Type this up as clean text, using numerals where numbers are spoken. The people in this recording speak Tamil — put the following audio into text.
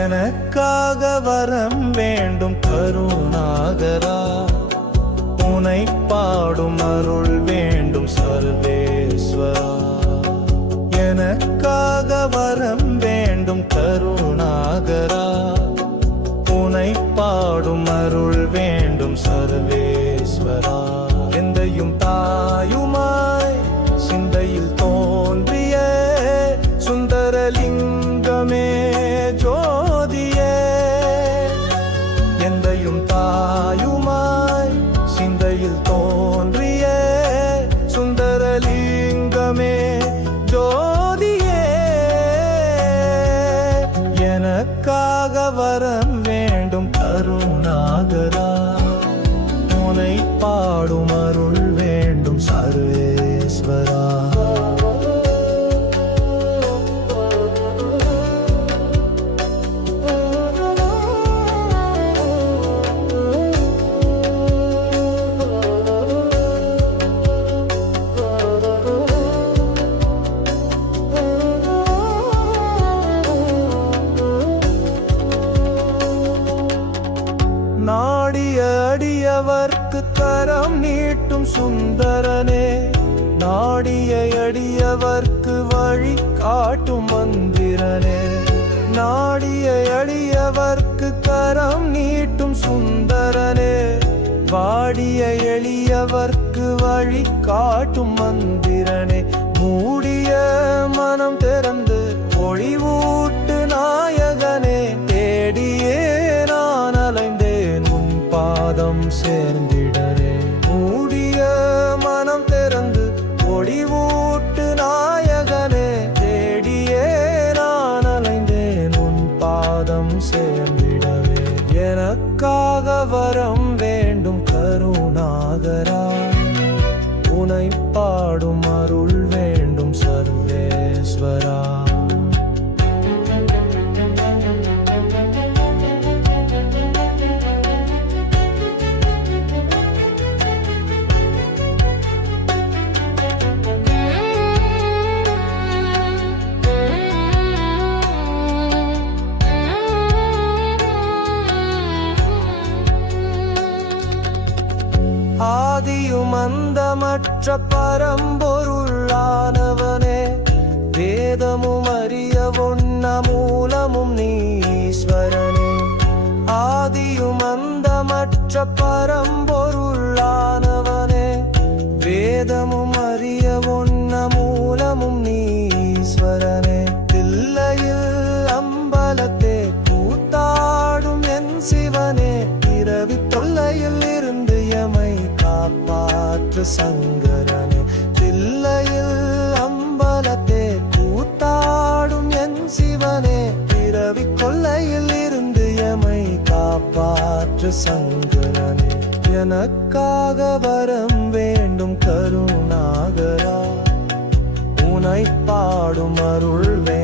எனக்காக வரம் வேண்டும் கருணாகரா, உனை பாடும் அருள் வேண்டும் சர்வேஸ்வரா. எனக்காக வரம் வேண்டும் கருணாகரா, உனை பாடும் அருள் வேண்டும் சர்வேஸ்வரா. எந்தையும் தாயுமாய் சிந்தையில் தோன்றிய சுந்தரலிங்கமே ஜோதியே, எந்தையும் தாயுமாய் சிந்தையில் தோன்றிய சுந்தரலிங்கமே ஜோதியே. எனக்காக வரம் வேண்டும் கருணாகரா, உனை பாடும் அருள் வேண்டும் சர்வேஸ்வரா. நாடிய அடியவர்க்கு கரம் நீட்டும் சுந்தரனே, நாடிய அடியவர்க்கு வழி காட்டும் மந்திரனே. நாடிய அடியவர்க்கு கரம் நீட்டும் சுந்தரனே, வாடிய எளியவர்க்கு வழி காட்டும் மந்திரனே. மூடிய மனம் திறந்து ஒளிவூட்டு நாயகனே, தேடியே நான் அலைந்தேன் உன் பாதம் சேர்ந்திடரே. மூடிய மனம் திறந்து ஒளிவூட்டு நாயகனே, தேடியே நான் அலைந்தேன் உன் பாதம் சேர்ந்திடவே. எனக்காக வரம் வேண்டும் கருணாகரா, உனை பாடும் அருள் வேண்டும் சர்வேஸ்வரா. ஆதியும் அந்தமற்ற பரம்பொருளானவனே, வேதமும் அறிய ஒன்ன மூலமும் நீஸ்வரனே. ஆதியும் அந்தமற்ற பரம்பொருளானவனே, வேதமும் அறிய ஒன்ன மூலமும் நீஸ்வரனே. தில்லையில் அம்பலத்தே கூத்தாடும் என் சிவனே, பிறவி தொல்லையில் இருந்து எமை காப்பாற்று சங்கரனே. தில்லையில் அம்பலத்தே கூத்தாடும் என் சிவனே, பிறவி கொல்லையில் இருந்து எமை காப்பாற்று சங்கரனே. எனக்காக வரம் வேண்டும் கருணாகரா, உனை பாடும் அருள் வேண்டும்